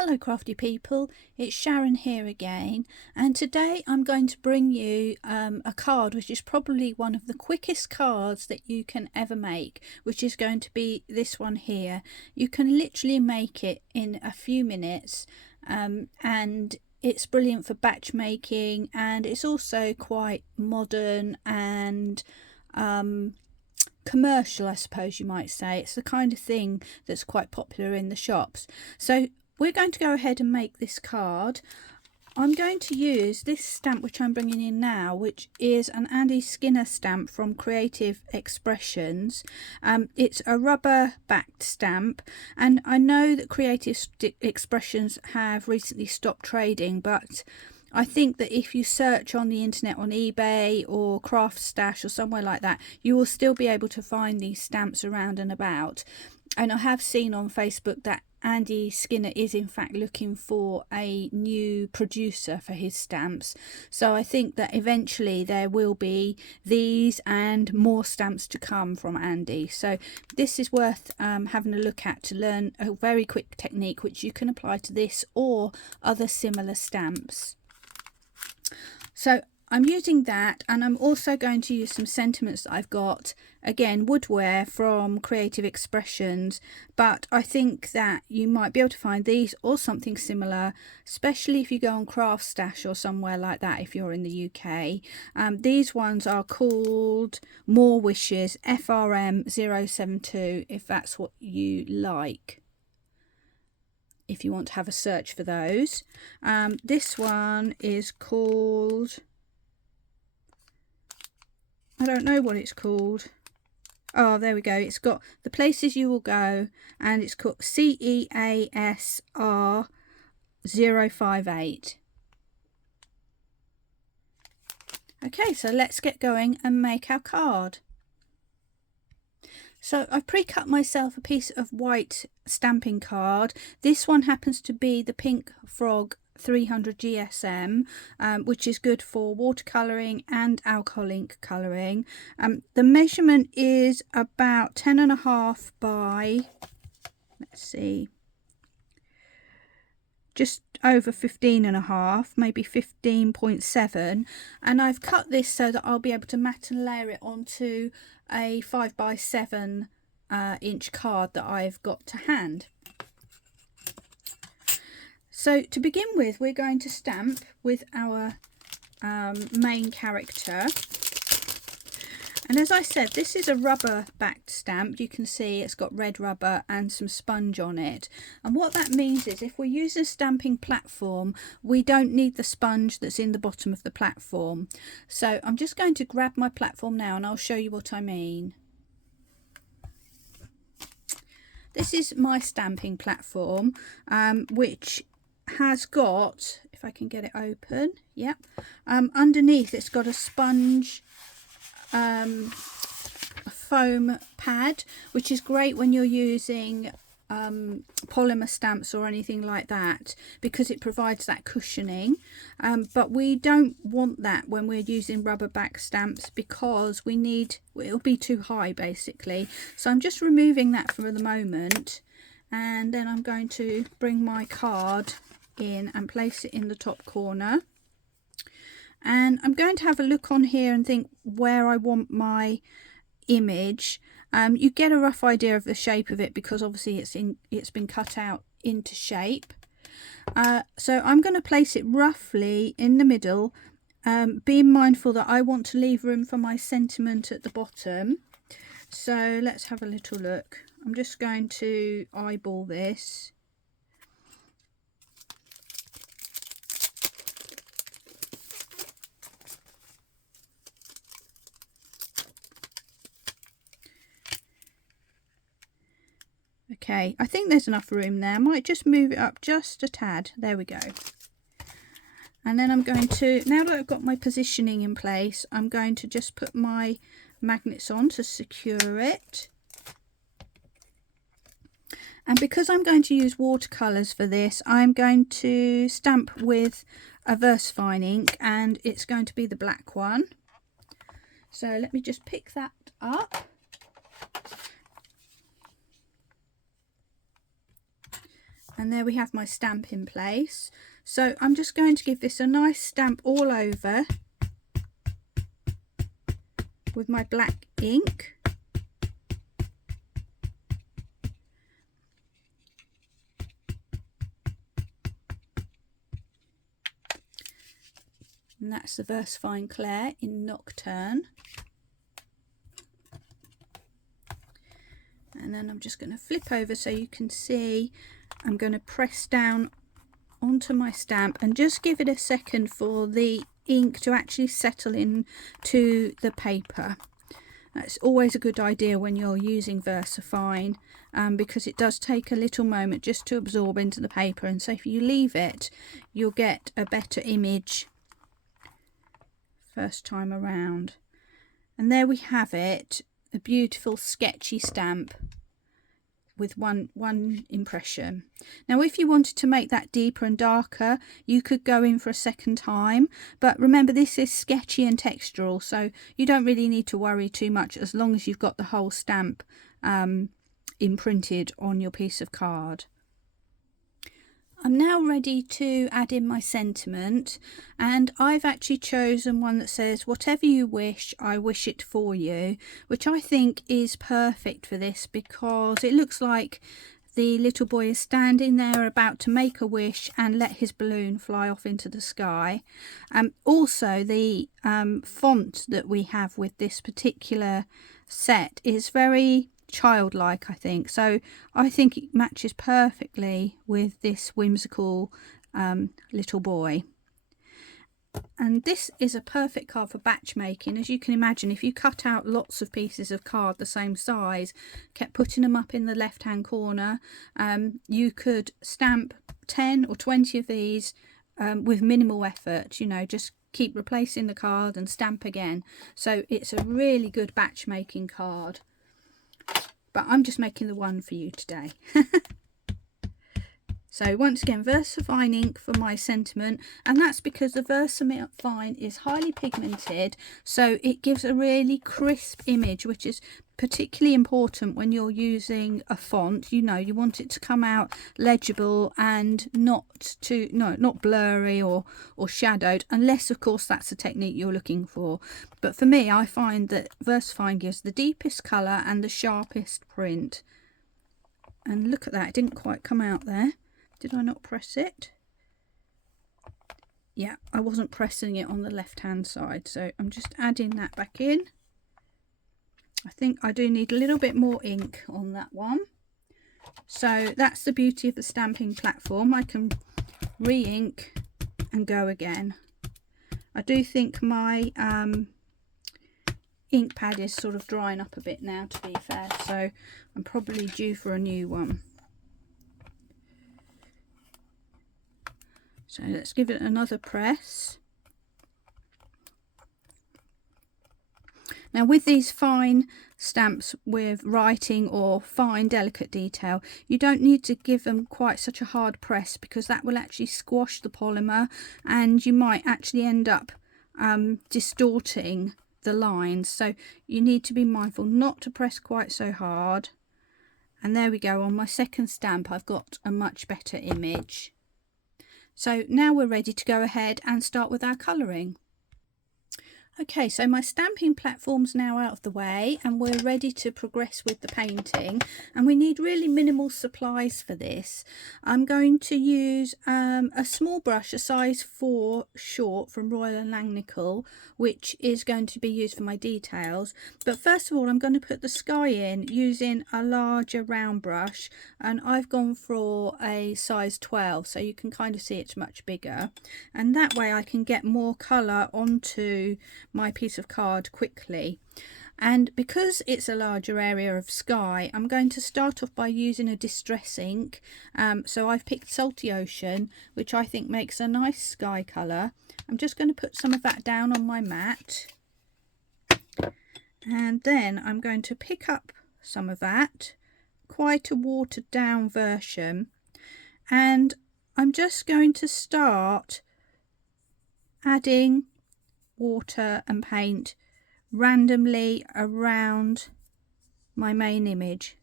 Hello crafty people, it's Sharon here again, and today I'm going to bring you a card which is probably one of the quickest cards that you can ever make, which is going to be this one here. You can literally make it in a few minutes, and it's brilliant for batch making, and it's also quite modern and commercial, I suppose you might say. It's the kind of thing that's quite popular in the shops. So we're going to go ahead and make this card. I'm going to use this stamp which I'm bringing in now, which is an Andy Skinner stamp from Creative Expressions. It's a rubber backed stamp, and I know that Creative Expressions have recently stopped trading, but I think that if you search on the internet on eBay or Craft Stash or somewhere like that, you will still be able to find these stamps around and about. And I have seen on Facebook that Andy Skinner is in fact looking for a new producer for his stamps. So I think that eventually there will be these and more stamps to come from Andy. So this is worth having a look at to learn a very quick technique which you can apply to this or other similar stamps. So I'm using that, and I'm also going to use some sentiments that I've got, again woodware from Creative Expressions, but I think that you might be able to find these or something similar, especially if you go on Craft Stash or somewhere like that if you're in the UK. These ones are called More Wishes FRM 072 if that's what you like, if you want to have a search for those. This one is called, I don't know what it's called. Oh, there we go. It's got the places you will go, and it's called CEASR 058. Okay, so let's get going and make our card. So I've pre-cut myself a piece of white stamping card. This one happens to be the Pink Frog 300 GSM, which is good for watercolouring and alcohol ink colouring. The measurement is about 10.5 by, let's see, just over 15.5, maybe 15.7, and I've cut this so that I'll be able to mat and layer it onto a 5x7 inch card that I've got to hand. So to begin with, we're going to stamp with our main character. And as I said, this is a rubber backed stamp. You can see it's got red rubber and some sponge on it. And what that means is if we're using a stamping platform, we don't need the sponge that's in the bottom of the platform. So I'm just going to grab my platform now and I'll show you what I mean. This is my stamping platform, which has got, if I can get it open, yep, underneath it's got a sponge, a foam pad, which is great when you're using polymer stamps or anything like that, because it provides that cushioning, but we don't want that when we're using rubber back stamps, because we need, it'll be too high basically. So I'm just removing that for the moment, and then I'm going to bring my card in and place it in the top corner, and I'm going to have a look on here and think where I want my image. You get a rough idea of the shape of it because obviously it's been cut out into shape. So I'm going to place it roughly in the middle, being mindful that I want to leave room for my sentiment at the bottom. So let's have a little look. I'm just going to eyeball this. Okay, I think there's enough room there. I might just move it up just a tad. There we go. And then I'm going to, now that I've got my positioning in place, I'm going to just put my magnets on to secure it. And because I'm going to use watercolours for this, I'm going to stamp with a VersaFine ink, and it's going to be the black one. So let me just pick that up. And there we have my stamp in place. So I'm just going to give this a nice stamp all over with my black ink. And that's the Versafine Claire in Nocturne. And then I'm just going to flip over so you can see. I'm going to press down onto my stamp and just give it a second for the ink to actually settle in to the paper. That's always a good idea when you're using Versafine, because it does take a little moment just to absorb into the paper, and so if you leave it, you'll get a better image first time around. And there we have it, a beautiful sketchy stamp with one impression. Now if you wanted to make that deeper and darker, you could go in for a second time, but remember this is sketchy and textural, so you don't really need to worry too much as long as you've got the whole stamp imprinted on your piece of card. I'm now ready to add in my sentiment, and I've actually chosen one that says, "Whatever you wish, I wish it for you," which I think is perfect for this because it looks like the little boy is standing there about to make a wish and let his balloon fly off into the sky. Also, the font that we have with this particular set is very childlike, I think, so I think it matches perfectly with this whimsical little boy. And this is a perfect card for batch making. As you can imagine, if you cut out lots of pieces of card the same size, kept putting them up in the left hand corner, you could stamp 10 or 20 of these with minimal effort, you know, just keep replacing the card and stamp again. So it's a really good batch making card. But I'm just making the one for you today. So once again, Versafine ink for my sentiment, and that's because the Versafine is highly pigmented, so it gives a really crisp image, which is particularly important when you're using a font. You know, you want it to come out legible and not blurry or shadowed, unless of course that's the technique you're looking for. But for me, I find that Versafine gives the deepest colour and the sharpest print. And look at that, it didn't quite come out there. Did I not press it? Yeah, I wasn't pressing it on the left hand side, so I'm just adding that back in. I think I do need a little bit more ink on that one. So that's the beauty of the stamping platform. I can re-ink and go again. I do think my ink pad is sort of drying up a bit now, to be fair, so I'm probably due for a new one. So let's give it another press. Now with these fine stamps with writing or fine delicate detail, you don't need to give them quite such a hard press, because that will actually squash the polymer and you might actually end up distorting the lines. So you need to be mindful not to press quite so hard. And there we go, on my second stamp I've got a much better image. So now we're ready to go ahead and start with our colouring. Okay, so my stamping platform's now out of the way and we're ready to progress with the painting, and we need really minimal supplies for this. I'm going to use a small brush, a size 4 short from Royal & Langnickel, which is going to be used for my details. But first of all, I'm going to put the sky in using a larger round brush, and I've gone for a size 12, so you can kind of see it's much bigger, and that way I can get more colour onto my piece of card quickly. And because it's a larger area of sky, I'm going to start off by using a distress ink. So I've picked Salty Ocean, which I think makes a nice sky colour. I'm just going to put some of that down on my mat, and then I'm going to pick up some of that, quite a watered down version, and I'm just going to start adding water and paint randomly around my main image.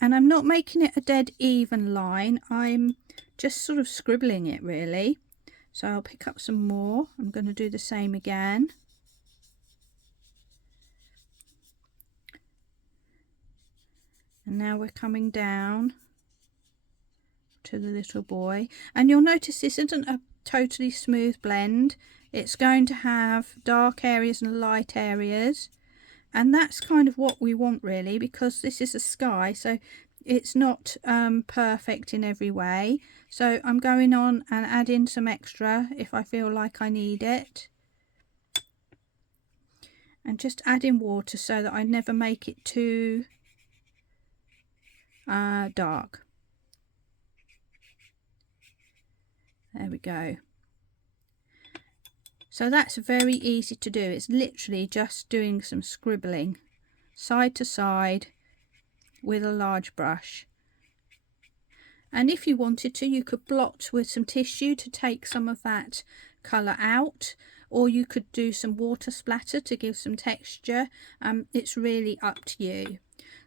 And I'm not making it a dead even line, I'm just sort of scribbling it really. So I'll pick up some more. I'm going to do the same again. And now we're coming down to the little boy. And you'll notice this isn't a totally smooth blend. It's going to have dark areas and light areas. And that's kind of what we want really, because this is a sky, so it's not perfect in every way. So I'm going on and adding some extra if I feel like I need it. And just adding water so that I never make it too dark. There we go. So that's very easy to do. It's literally just doing some scribbling side to side with a large brush. And if you wanted to, you could blot with some tissue to take some of that colour out, or you could do some water splatter to give some texture. It's really up to you.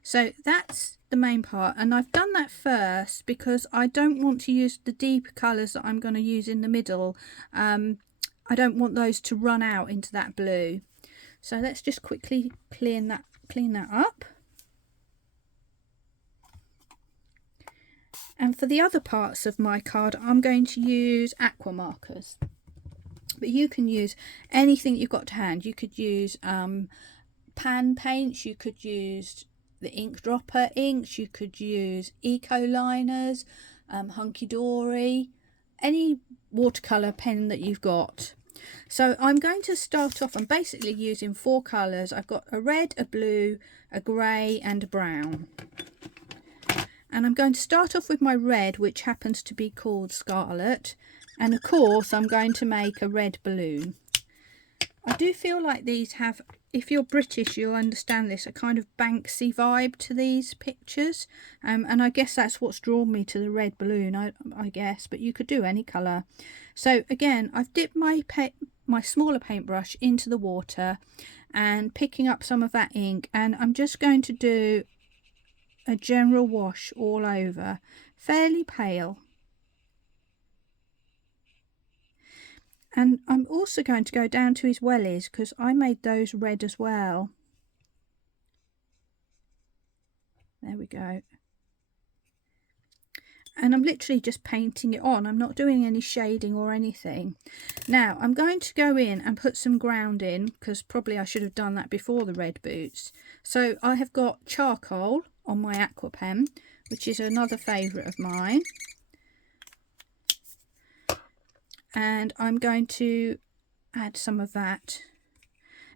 So that's the main part, and I've done that first because I don't want to use the deeper colours that I'm going to use in the middle. I don't want those to run out into that blue. So let's just quickly clean that up. And for the other parts of my card, I'm going to use aqua markers. But you can use anything you've got to hand. You could use pan paints, you could use the ink dropper inks, you could use eco liners, hunky dory, any watercolour pen that you've got. So I'm going to start off, I'm basically using 4 colours. I've got a red, a blue, a grey and a brown. And I'm going to start off with my red, which happens to be called Scarlet. And of course I'm going to make a red balloon. I do feel like these have, if you're British you'll understand this, a kind of Banksy vibe to these pictures. And I guess that's what's drawn me to the red balloon, I guess, but you could do any colour. So again, I've dipped my smaller paintbrush into the water and picking up some of that ink, and I'm just going to do a general wash all over, fairly pale. And I'm also going to go down to his wellies because I made those red as well. There we go. And I'm literally just painting it on. I'm not doing any shading or anything. Now I'm going to go in and put some ground in, because probably I should have done that before the red boots. So I have got charcoal on my aqua pen, which is another favourite of mine. And I'm going to add some of that.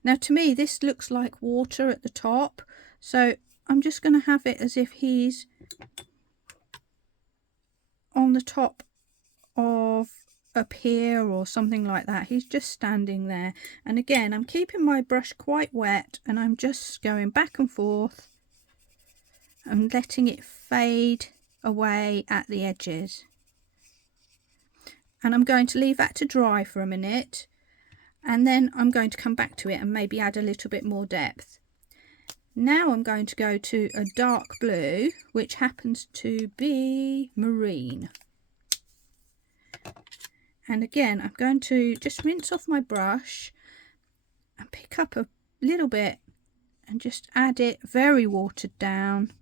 Now to me this looks like water at the top, so I'm just going to have it as if he's on the top of a pier or something like that. He's just standing there, and again I'm keeping my brush quite wet and I'm just going back and forth and letting it fade away at the edges. And I'm going to leave that to dry for a minute, and then I'm going to come back to it and maybe add a little bit more depth. Now I'm going to go to a dark blue, which happens to be marine. And again, I'm going to just rinse off my brush and pick up a little bit and just add it very watered down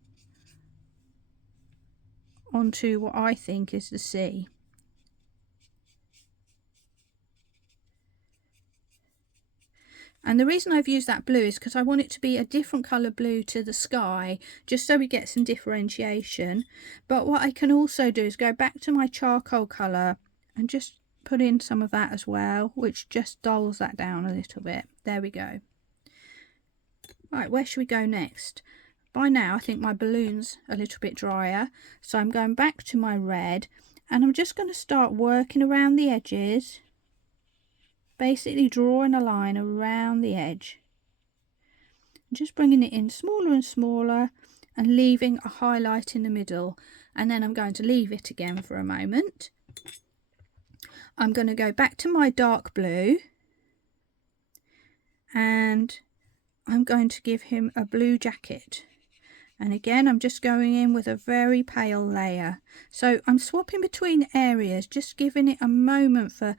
onto what I think is the sea. And the reason I've used that blue is because I want it to be a different colour blue to the sky, just so we get some differentiation. But what I can also do is go back to my charcoal colour and just put in some of that as well, which just dulls that down a little bit. There we go. Right, where should we go next? By now I think my balloon's a little bit drier, so I'm going back to my red and I'm just going to start working around the edges. Basically drawing a line around the edge, just bringing it in smaller and smaller and leaving a highlight in the middle, and then I'm going to leave it again for a moment. I'm going to go back to my dark blue and I'm going to give him a blue jacket, And again, I'm just going in with a very pale layer. So I'm swapping between areas, just giving it a moment for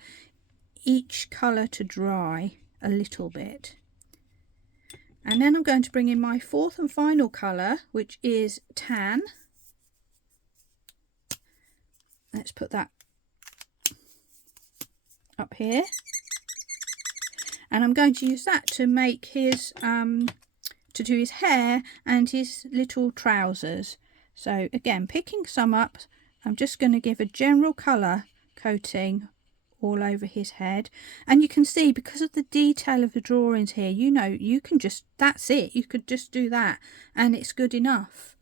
each colour to dry a little bit. And then I'm going to bring in my fourth and final colour, which is tan. Let's put that up here. And I'm going to use that to make his, to do his hair and his little trousers. So again, picking some up, I'm just going to give a general colour coating all over his head. And you can see, because of the detail of the drawings here, you know, you can just, that's it, you could just do that and it's good enough.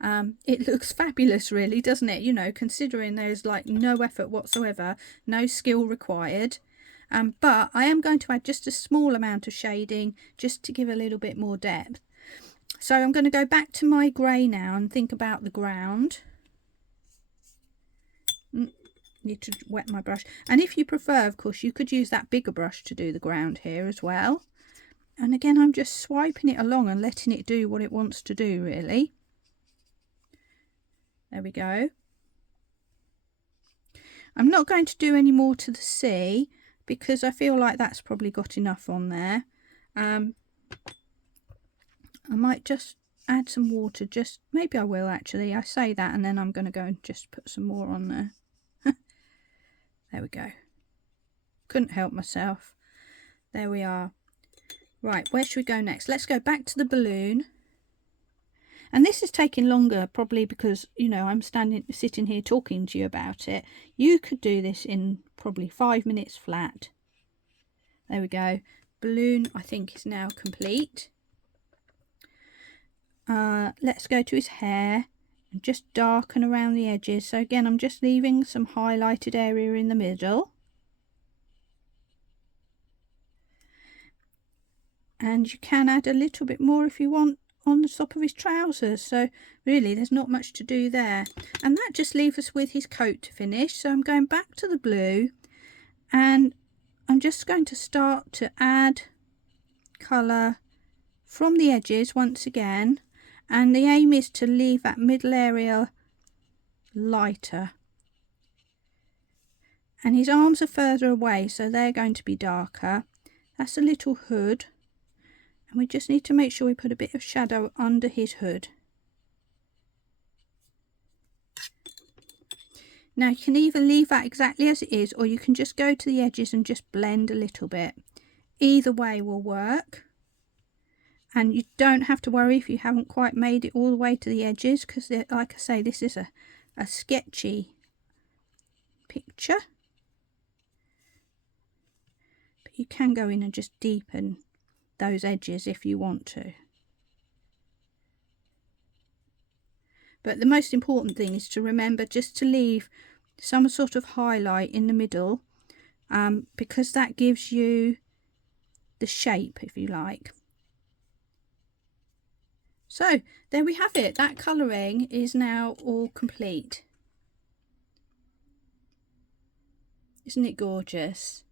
It looks fabulous really, doesn't it? You know, considering there's like no effort whatsoever, no skill required. But I am going to add just a small amount of shading just to give a little bit more depth. So I'm going to go back to my grey now and think about the ground. Need to wet my brush, and if you prefer, of course, you could use that bigger brush to do the ground here as well. And again, I'm just swiping it along and letting it do what it wants to do, really. There we go. I'm not going to do any more to the sea because I feel like that's probably got enough on there. I might just add some water, just maybe I will actually. I say that and then I'm going to go and just put some more on there. There we go. Couldn't help myself. There we are. Right, where should we go next? Let's go back to the balloon. And this is taking longer probably because, you know, I'm sitting here talking to you about it. You could do this in probably 5 minutes flat. There we go. Balloon, I think, is now complete. Let's go to his hair. Just darken around the edges. So again, I'm just leaving some highlighted area in the middle, and you can add a little bit more if you want on the top of his trousers. So really there's not much to do there, and that just leaves us with his coat to finish. So I'm going back to the blue and I'm just going to start to add colour from the edges once again. And the aim is to leave that middle area lighter. And his arms are further away, so they're going to be darker. That's a little hood. And we just need to make sure we put a bit of shadow under his hood. Now you can either leave that exactly as it is, or you can just go to the edges and just blend a little bit. Either way will work. And you don't have to worry if you haven't quite made it all the way to the edges, because like I say, this is a sketchy picture. But you can go in and just deepen those edges if you want to. But the most important thing is to remember just to leave some sort of highlight in the middle, because that gives you the shape, if you like. So there we have it. That colouring is now all complete. Isn't it gorgeous?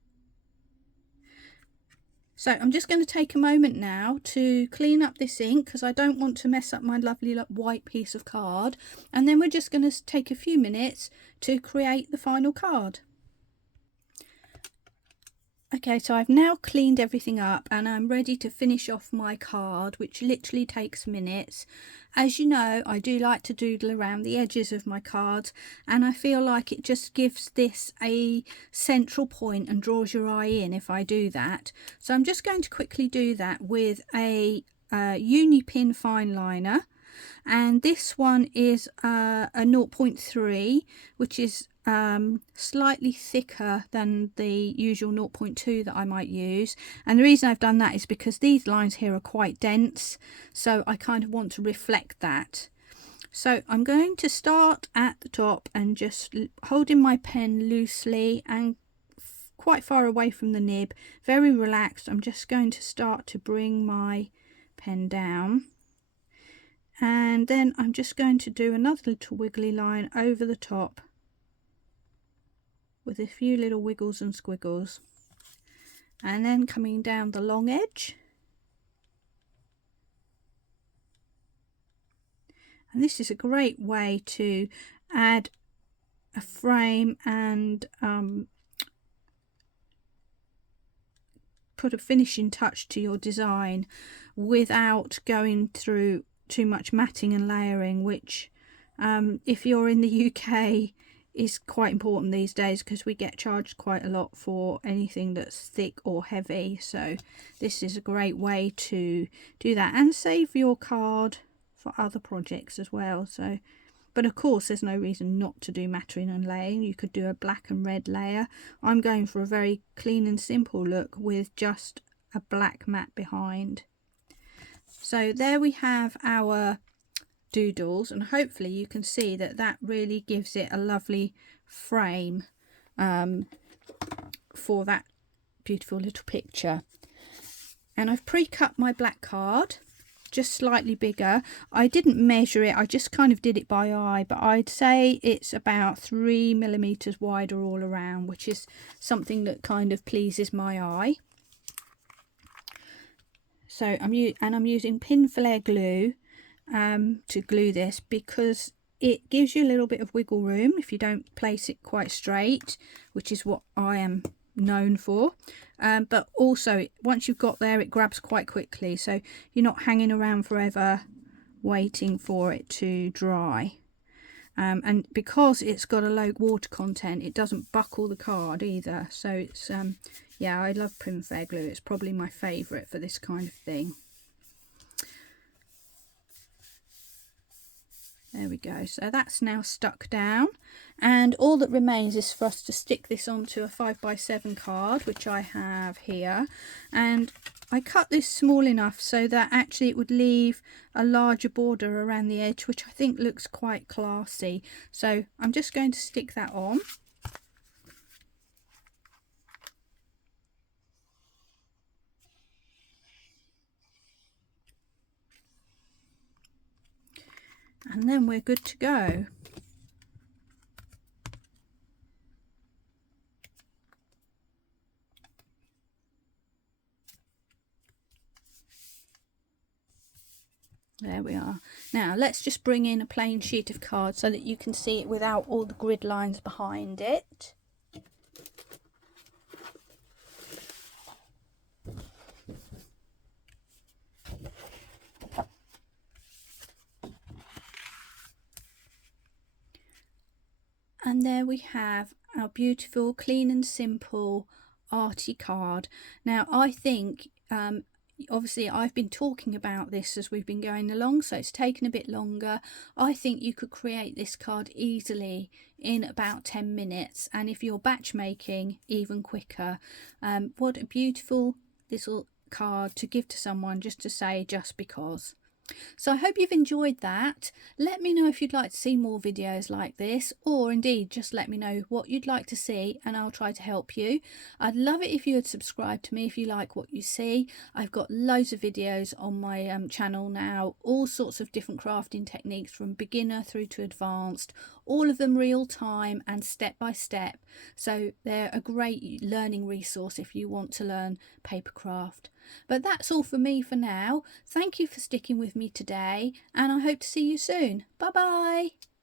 So I'm just going to take a moment now to clean up this ink because I don't want to mess up my lovely white piece of card. And then we're just going to take a few minutes to create the final card. Okay, so I've now cleaned everything up and I'm ready to finish off my card, which literally takes minutes. As you know, I do like to doodle around the edges of my cards, and I feel like it just gives this a central point and draws your eye in if I do that. So I'm just going to quickly do that with a uni pin fine liner, and this one is a 0.3, which is slightly thicker than the usual 0.2 that I might use. And the reason I've done that is because these lines here are quite dense, so I kind of want to reflect that. So I'm going to start at the top and just holding my pen loosely and quite far away from the nib, very relaxed. I'm just going to start to bring my pen down, and then I'm just going to do another little wiggly line over the top with a few little wiggles and squiggles, and then coming down the long edge And this is a great way to add a frame and put a finishing touch to your design without going through too much matting and layering, which if you're in the UK is quite important these days, because we get charged quite a lot for anything that's thick or heavy. So this is a great way to do that and save your card for other projects as well. So, but of course there's no reason not to do mattering and layering. You could do a black and red layer. I'm going for a very clean and simple look with just a black mat behind. So there we have our doodles, and hopefully you can see that that really gives it a lovely frame for that beautiful little picture. And I've pre-cut my black card just slightly bigger. I didn't measure it, I just kind of did it by eye, but I'd say it's about 3 millimeters wider all around, which is something that kind of pleases my eye. So I'm using pin flare glue to glue this, because it gives you a little bit of wiggle room if you don't place it quite straight, which is what I am known for, but also once you've got there it grabs quite quickly, so you're not hanging around forever waiting for it to dry. And because it's got a low water content, it doesn't buckle the card either. So it's yeah, I love pin flare glue. It's probably my favourite for this kind of thing. There we go. So that's now stuck down, and all that remains is for us to stick this onto a 5x7 card, which I have here. And I cut this small enough so that actually it would leave a larger border around the edge, which I think looks quite classy. So I'm just going to stick that on. And then we're good to go. There we are. Now let's just bring in a plain sheet of card so that you can see it without all the grid lines behind it. And there we have our beautiful, clean and simple arty card. Now I think obviously I've been talking about this as we've been going along, so it's taken a bit longer. I think you could create this card easily in about 10 minutes, and if you're batch making, even quicker. What a beautiful little card to give to someone just to say just because. So I hope you've enjoyed that. Let me know if you'd like to see more videos like this, or indeed just let me know what you'd like to see and I'll try to help you. I'd love it if you would subscribe to me if you like what you see. I've got loads of videos on my channel now, all sorts of different crafting techniques from beginner through to advanced, all of them real time and step by step. So they're a great learning resource if you want to learn papercraft. But that's all for me for now. Thank you for sticking with me today, and I hope to see you soon. Bye bye.